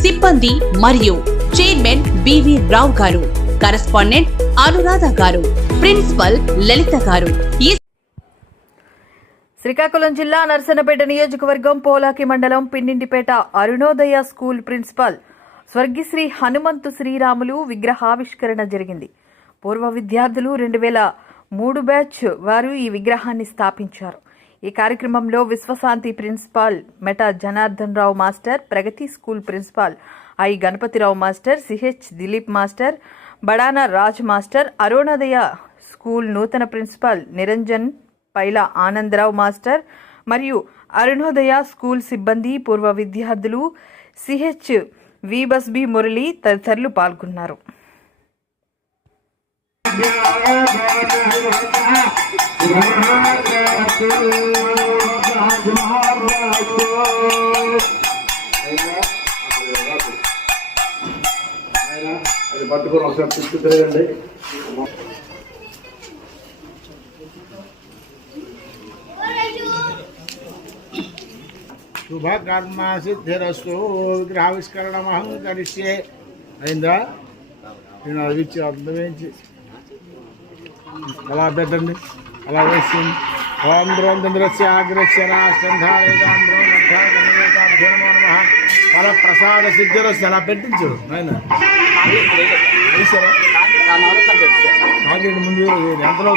సిబ్బంది మరియు chairman BV రావు గారు కరస్పాండెంట్ అనురాధ గారు ప్రిన్సిపల్ లలిత గారు. ఈ శ్రీకాకుళం జిల్లా నర్సన్నపేట నియోజకవర్గం పోలాకి మండలం పిన్నింటిపేట అరుణోదయ స్కూల్ ప్రిన్సిపాల్ స్వర్గశ్రీ హనుమంతు శ్రీరాములు విగ్రహావిష్కరణ జరిగింది. పూర్వ విద్యార్థులు రెండు వేల మూడు బ్యాచ్ వారు ఈ విగ్రహాన్ని స్థాపించారు. ఈ కార్యక్రమంలో Vishwashanti principal Meta Janardhan Rao master Pragati school principal I Ganapathirao master CH Dileep master Badana Raj master Arunodaya school నూతన ప్రిన్సిపాల్ నిరంజన్ పైల ఆనందరావు మాస్టర్ మరియు అరుణోదయ స్కూల్ సిబ్బంది పూర్వ విద్యార్థులు సిహెచ్ విబస్బి బి మురళి తదితరులు పాల్గొన్నారు. పట్టుకొని ఒకసారి చుట్టూ తిరగండి శుభకర్మ సిద్ధిరస్తు విగ్రహావిష్కరణమహం కరిష్యే అయిందా నేను అది ఇచ్చి అర్థమేంచి అలా పెట్టండి అలా వేసింది ఓం ద్రోం ఫల ప్రసాద సిద్ధిరస్య అలా పెట్టించు ఆయన ముందు ఎంతలో